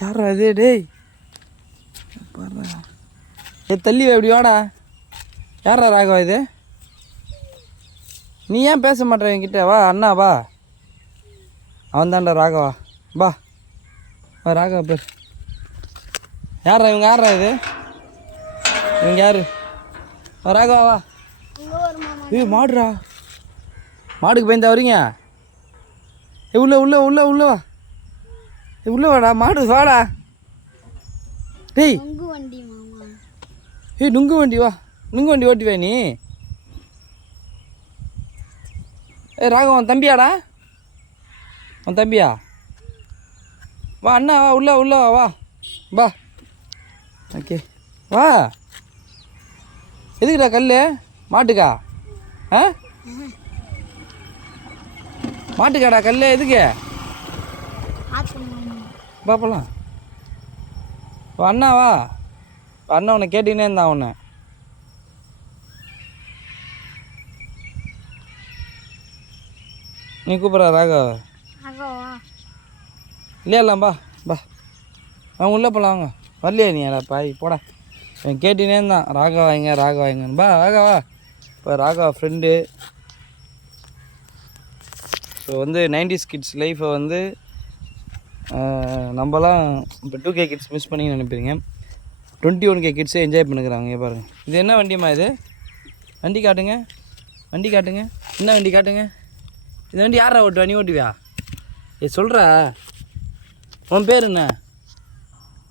யார் இது? டேய். ஏ தள்ளி வா, வாடா. யாரா ராகவா இது? நீ ஏன் பேச மாட்டேன் என்கிட்ட? வா அண்ணா வா. அவன் தான்டா ராகவா. வா. வா ராகவா பேர். யாரா இவங்க? யாரா இது? இவங்க யாரு? ராகவா வா. ஏய் மாடுடா. மாடுக்கு பயந்தா வரீங்க ஏ உள்ள உள்ள உள்ள உள்ள வா. உள்ள வாடா மாடு வாடா. டேய். வண்டி மாமா ஏய் நுங்கு வண்டி வா. நுங்கு வண்டி ஓட்டிவே நீ? ஏய் ராகவன் தம்பியாடா? உன் தம்பியா? வா அண்ணா வா உள்ள உள்ள வா வா. வா. ஓகே. வா. எதுக்குடா கல் மாட்டுக்கா? ஆ? மாட்டுக்காடா கல் எதுக்கு? வா போலாம். வா அண்ணா வா. அண்ணா உன்னை கேட்டுக்கினே இருந்தான் உன்னை. நீ கூப்பிட்ற ராகவ. அகவா இல்லையாலாம் பா பா. அவன் உள்ளே போகலாம் வாங்க. வரலையா நீ? அடா பாய் போடா. அவன் கேட்டுனே இருந்தான். ராகவா எங்க ராகவா எங்கன்னு. பா ராகவா இப்போ ராகவா ஃப்ரெண்டு ஸோ வந்து நைன்டிஸ் கிட்ஸ் லைஃப்பை வந்து நம்மலாம் இப்போ டூ கே கிட்ஸ் மிஸ் பண்ணி நினைப்பீங்க. டுவெண்ட்டி ஒன் கே கிட்ஸே என்ஜாய் பண்ணுறாங்க பாருங்கள் இது என்ன வண்டிம்மா இது? வண்டி காட்டுங்க. வண்டி காட்டுங்க. என்ன வண்டி காட்டுங்க? இந்த வண்டி யாரா ஓட்டுவா? நீ ஓட்டுவியா? ஏ சொல்கிறா உன் பேர் என்ன?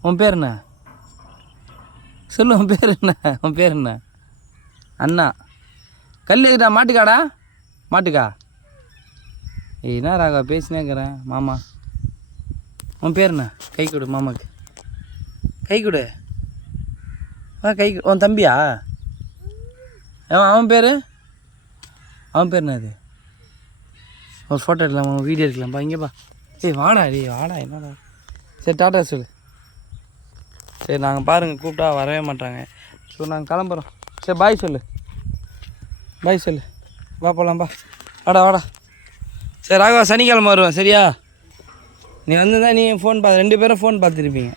உன் பேர் என்ன? சொல்லு உன் பேர் என்ன? உன் பேர் என்ன? அண்ணா. கல் எதுடா மாட்டுக்காடா? மாட்டுக்கா? ஏ என்ன ராகா பேசினே இருக்கிறேன். மாமா. உன் பேர் என்ன? கை கொடு மாமாக்கு கை கொடு. ஆ கை கொடு. உன் தம்பியா? அவன் அவன் பேர்? அவன் பேர் என்னது? ஒரு ஃபோட்டோ எடுக்கலாமா வீடியோ எடுக்கலாம்ப்பா இங்கேப்பா ஏய் வாடா டேய் வாடா என்னடா? சரி டாட்டா சொல்லு. சரி நாங்கள் பாருங்கள் கூப்பிட்டா வரவே மாட்டாங்க. ஸோ நாங்கள் கிளம்புறோம். சரி பாய் சொல்லு. பாய் சொல்லு. வா போகலாம்ப்பா வாடா வாடா. சரி ராகவா சனிக்கிழமை வருவேன் சரியா? நீ வந்து தான் நீ ஃபோன் பார்த்து ரெண்டு பேரும் ஃபோன் பார்த்துருப்பீங்க.